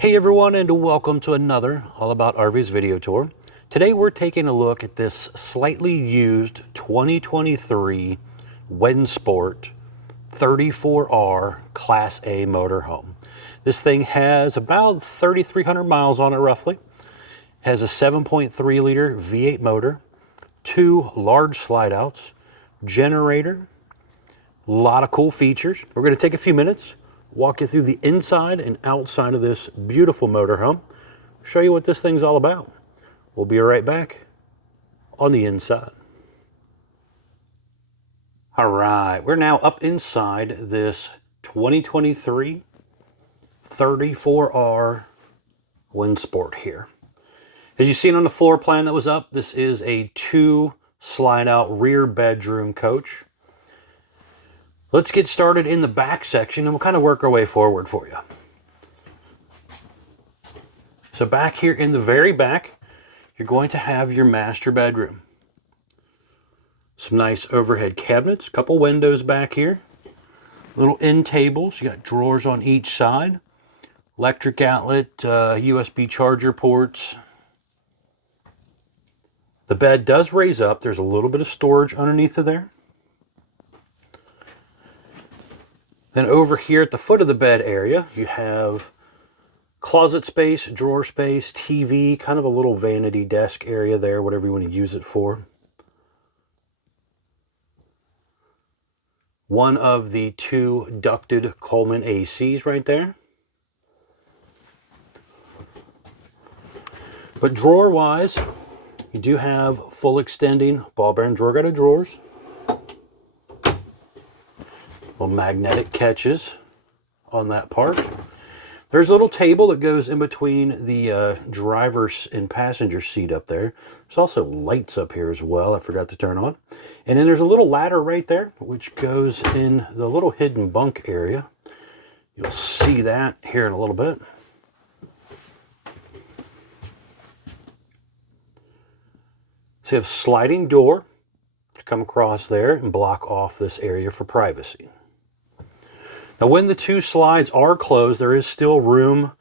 Hey everyone, and welcome to another All About RVs video tour. Today we're taking a look at this slightly used 2023 WindSport 34R Class A motorhome. This thing has about 3,300 miles on it roughly. Has a 7.3 liter V8 motor, 2 large slide outs, generator, a lot of cool features. We're going to take a few minutes, walk you through the inside and outside of this beautiful motorhome, show you what this thing's all about. We'll be right back on the inside. All right, we're now up inside this 2023 34R WindSport here. As you've seen on the floor plan that was up, this is a 2 slide out rear bedroom coach. Let's get started in the back section and we'll kind of work our way forward for you. So back here in the very back, you're going to have your master bedroom. Some nice overhead cabinets, a couple windows back here, little end tables, you got drawers on each side, electric outlet, USB charger ports. The bed does raise up, there's a little bit of storage underneath of there. Then over here at the foot of the bed area, you have closet space, drawer space, TV, kind of a little vanity desk area there, whatever you want to use it for. One of the 2 ducted Coleman ACs right there. But drawer-wise, you do have full extending ball bearing drawer guarded drawers. Little magnetic catches on that part. There's a little table that goes in between the driver's and passenger seat up there. There's also lights up here as well, I forgot to turn on. And then there's a little ladder right there, which goes in the little hidden bunk area. You'll see that here in a little bit. So you have sliding door to come across there and block off this area for privacy. Now when the 2 slides are closed, there is still room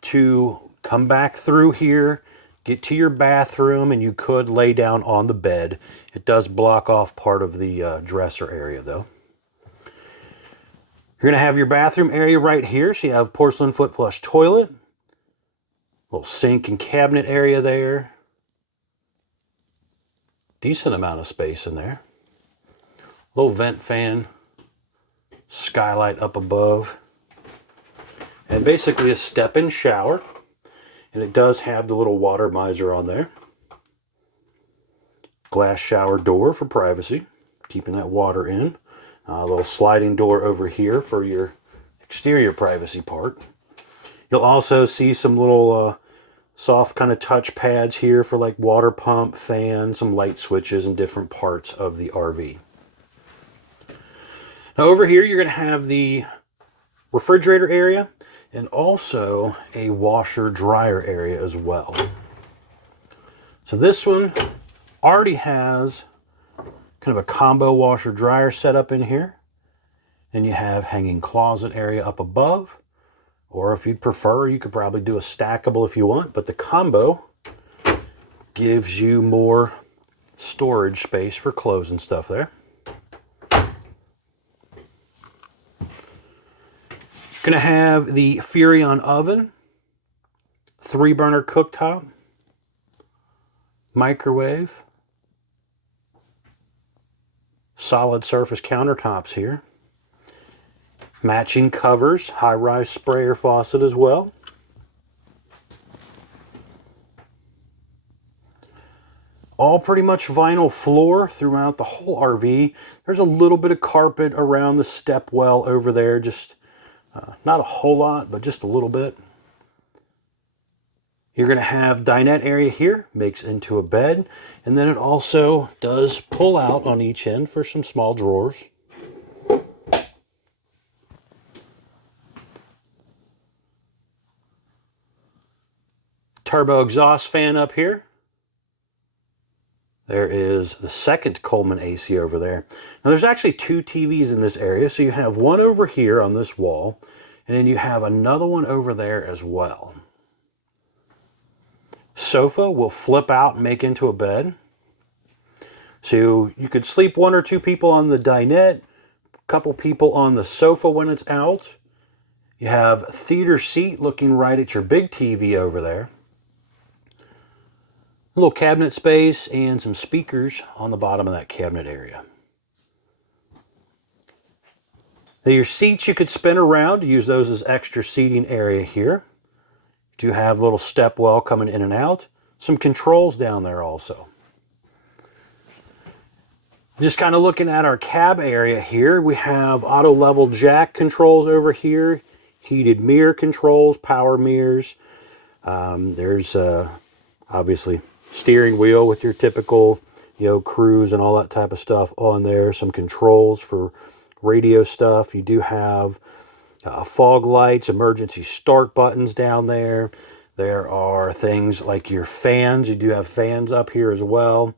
to come back through here, get to your bathroom, and you could lay down on the bed. It does block off part of the dresser area though. You're going to have your bathroom area right here, so you have porcelain foot flush toilet, little sink and cabinet area there. Decent amount of space in there. Little vent fan. Skylight up above, and basically a step-in shower, and it does have the little water miser on there. Glass shower door for privacy, keeping that water in. A little sliding door over here for your exterior privacy part. You'll also see some little soft kind of touch pads here for like water pump, fan, some light switches and different parts of the RV. Now over here, you're going to have the refrigerator area and also a washer dryer area as well. So this one already has kind of a combo washer dryer set up in here. And you have hanging closet area up above. Or if you'd prefer, you could probably do a stackable if you want. But the combo gives you more storage space for clothes and stuff there. Going to have the Furrion oven, 3-burner cooktop, microwave, solid surface countertops here, matching covers, high-rise sprayer faucet as well. All pretty much vinyl floor throughout the whole RV. There's a little bit of carpet around the step well over there, just not a whole lot, but just a little bit. You're going to have dinette area here, makes into a bed, and then it also does pull out on each end for some small drawers. Turbo exhaust fan up here. There is the second Coleman AC over there. Now there's actually two TVs in this area. So you have one over here on this wall, And then you have another one over there as well. Sofa will flip out and make into a bed. So you could sleep 1 or 2 people on the dinette, a couple people on the sofa when it's out. You have a theater seat looking right at your big TV over there. A little cabinet space and some speakers on the bottom of that cabinet area. Now your seats you could spin around to use those as extra seating area here. You do have a little step well coming in and out. Some controls down there also. Just kind of looking at our cab area here, we have auto level jack controls over here, heated mirror controls, power mirrors. There's obviously steering wheel with your typical, cruise and all that type of stuff on there. Some controls for radio stuff. You do have fog lights, emergency start buttons down there. There are things like your fans. You do have fans up here as well.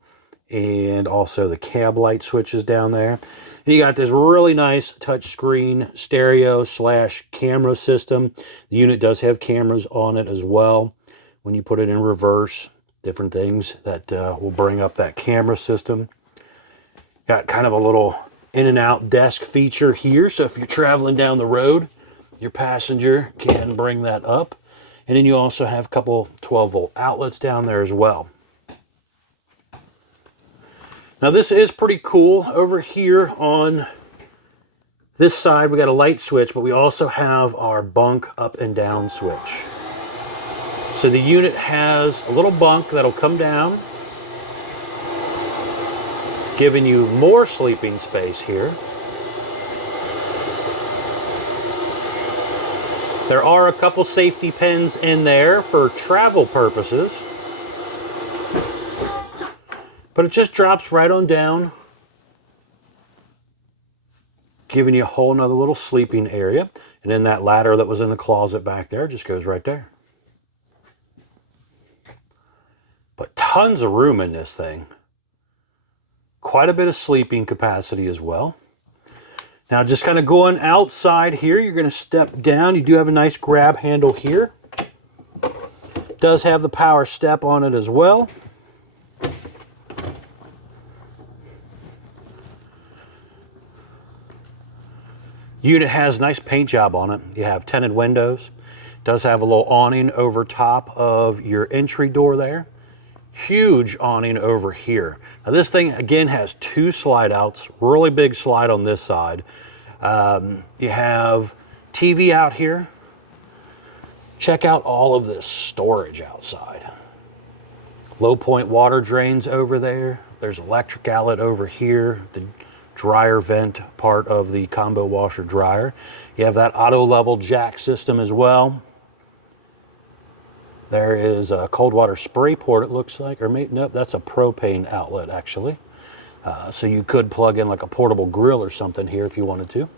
And also the cab light switches down there. And you got this really nice touchscreen stereo / camera system. The unit does have cameras on it as well. When you put it in reverse, different things that will bring up that camera system. Got kind of a little in and out desk feature here. So if you're traveling down the road, your passenger can bring that up. And then you also have a couple 12-volt outlets down there as well. Now this is pretty cool. Over here on this side, we got a light switch, but we also have our bunk up and down switch. So the unit has a little bunk that'll come down, giving you more sleeping space here. There are a couple safety pins in there for travel purposes. But it just drops right on down, giving you a whole nother little sleeping area. And then that ladder that was in the closet back there just goes right there. But tons of room in this thing. Quite a bit of sleeping capacity as well. Now just kind of going outside here, you're going to step down. You do have a nice grab handle here. It does have the power step on it as well. Unit has a nice paint job on it. You have tinted windows. Does have a little awning over top of your entry door there. Huge awning over here. Now this thing again has 2 slide outs, really big slide on this side. You have TV out here. Check out all of this storage outside. Low point water drains over there. There's electric outlet over here. The dryer vent part of the combo washer dryer. You have that auto level jack system as well. There is a cold water spray port, it looks like, or maybe, nope, that's a propane outlet actually. So you could plug in like a portable grill or something here if you wanted to.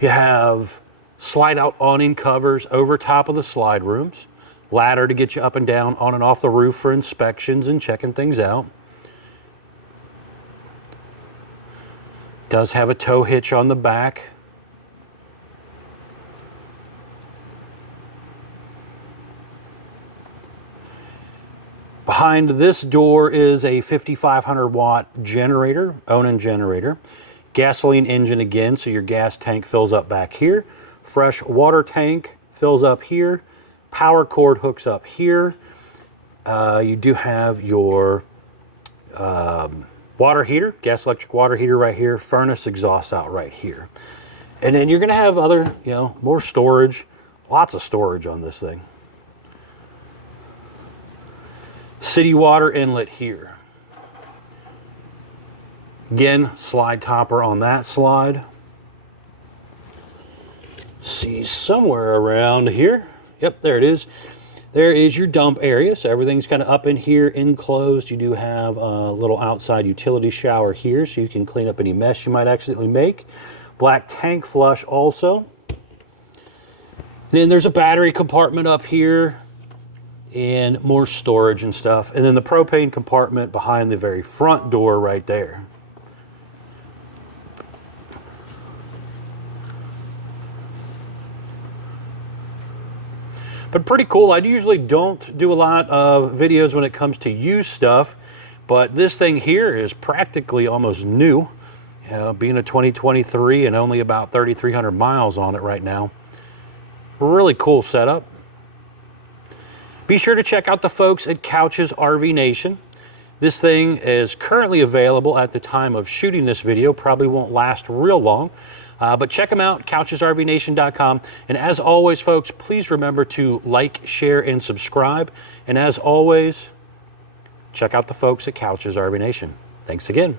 You have slide out awning covers over top of the slide rooms. Ladder to get you up and down on and off the roof for inspections and checking things out. Does have a tow hitch on the back. Behind this door is a 5,500 watt generator, Awning generator. Gasoline engine again, so your gas tank fills up back here. Fresh water tank fills up here. Power cord hooks up here. You do have your water heater, gas electric water heater right here, furnace exhaust out right here. And then you're gonna have other, more storage, lots of storage on this thing. City water inlet here. Again, slide topper on that slide. See somewhere around here. Yep, there it is. There is your dump area. So everything's kind of up in here, enclosed. You do have a little outside utility shower here, so you can clean up any mess you might accidentally make. Black tank flush also. Then there's a battery compartment up here and more storage and stuff. And then the propane compartment behind the very front door right there. but pretty cool. I usually don't do a lot of videos when it comes to used stuff, but this thing here is practically almost new. Being a 2023 and only about 3,300 miles on it right now. Really cool setup. Be sure to check out the folks at Couch's RV Nation. This thing is currently available at the time of shooting this video. Probably won't last real long, but check them out, couchesrvnation.com. And as always, folks, please remember to like, share, and subscribe. And as always, check out the folks at Couch's RV Nation. Thanks again.